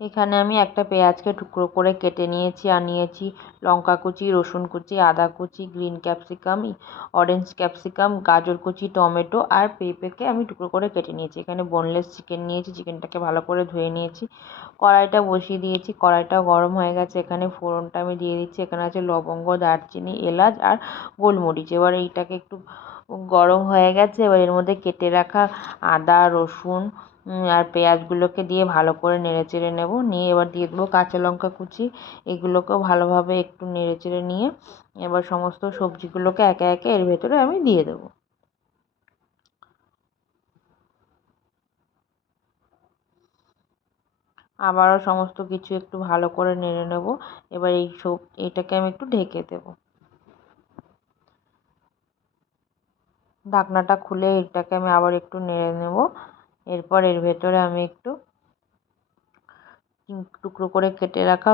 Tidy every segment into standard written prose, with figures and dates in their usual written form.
এখানে আমি একটা পেঁয়াজকে টুকরো করে কেটে নিয়েছি আর নিয়েছি লঙ্কা কুচি, রসুন কুচি, আদা কুচি, গ্রিন ক্যাপসিকাম, অরেঞ্জ ক্যাপসিকাম, গাজর কুচি, টমেটো আর পেঁপেকে আমি টুকরো করে কেটে নিয়েছি। এখানে বোনলেস চিকেন নিয়েছি, চিকেনটাকে ভালো করে ধুয়ে নিয়েছি। কড়াইটা বসিয়ে দিয়েছি, কড়াইটাও গরম হয়ে গেছে। এখানে ফোড়নটা আমি দিয়ে দিচ্ছি। এখানে আছে লবঙ্গ, দারচিনি, এলাচ আর গোলমরিচ। এবার এইটাকে একটু গরম হয়ে গেছে। এবার এর মধ্যে কেটে রাখা আদা, রসুন আর পেঁয়াজগুলোকে দিয়ে ভালো করে নেড়েচেড়ে নেব। নিয়ে এবার দিয়ে দেবো কাঁচা লঙ্কা কুচি। এগুলোকেও ভালোভাবে একটু নেড়েচেড়ে নিয়ে এবার সমস্ত সবজিগুলোকে একে একে এর ভেতরে আমি দিয়ে দেবো। আবারও সমস্ত কিছু একটু ভালো করে নেড়ে নেব। এবার এটাকে আমি একটু ঢেকে দেবো। ঢাকনাটা খুলে এটাকে আমি আবার একটু নেড়ে নেব। এরপর এর ভেতরে আমি একটু টুকরো করে কেটে রাখা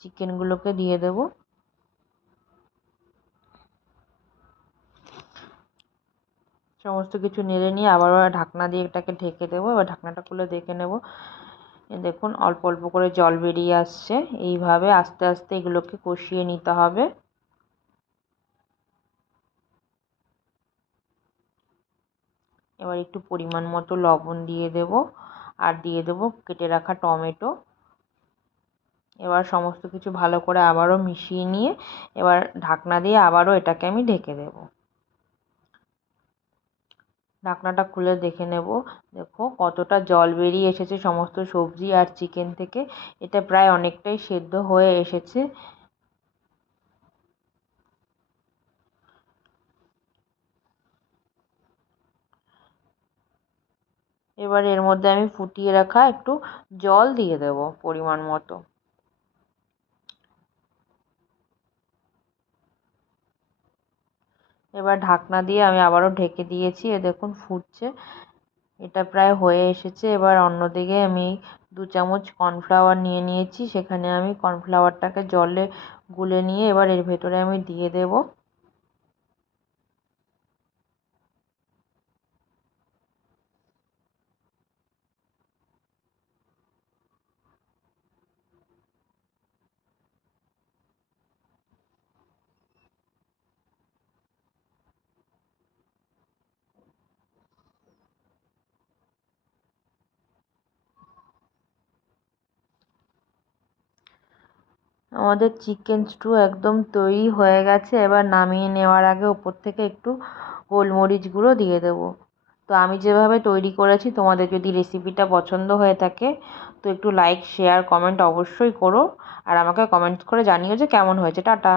চিকেনগুলোকে দিয়ে দেব। সমস্ত কিছু নেড়ে নিয়ে আবারও ঢাকনা দিয়ে এটাকে ঢেকে দেবো। এবার ঢাকনাটা খুলে দেখে নেব। দেখুন অল্প অল্প করে জল বেরিয়ে আসছে। এইভাবে আস্তে আস্তে এগুলোকে কষিয়ে নিতে হবে। এবার একটু পরিমাণ মতো লবণ দিয়ে দেব আর দিয়ে দেব কেটে রাখা টমেটো। এবার সমস্ত কিছু ভালো করে আবারও মিশিয়ে নিয়ে এবার ঢাকনা দিয়ে আবারও এটাকে আমি ঢেকে দেব। ঢাকনাটা খুলে দেখে নেব। দেখো কতটা জল বেরিয়ে এসেছে সমস্ত সবজি আর চিকেন থেকে। এটা প্রায় অনেকটাই সেদ্ধ হয়ে এসেছে। এবার এর মধ্যে আমি ফুটিয়ে রাখা একটু জল দিয়ে দেব পরিমাণ মতো। এবার ঢাকনা দিয়ে আমি আবারও ঢেকে দিয়েছি। দেখুন ফুটছে। এটা প্রায় হয়ে এসেছে। এবার অন্যদিকে আমি 2 চামচ কর্নফ্লাওয়ার নিয়ে নিয়েছি। সেখানে আমি কর্নফ্লাওয়ারটাকে জলে গুলে নিয়ে এবার এর ভেতরে আমি দিয়ে দেব। আমাদের চিকেন স্টু একদম তৈরি হয়ে গেছে। এবার নামিয়ে নেওয়ার আগে ওপর থেকে একটু গোলমরিচ গুঁড়ো দিয়ে দেবো। তো আমি যেভাবে তৈরি করেছি, তোমাদের যদি রেসিপিটা পছন্দ হয়ে থাকে তো একটু লাইক, শেয়ার, কমেন্ট অবশ্যই করো। আর আমাকে কমেন্টস করে জানিও যে কেমন হয়েছে। টাটা।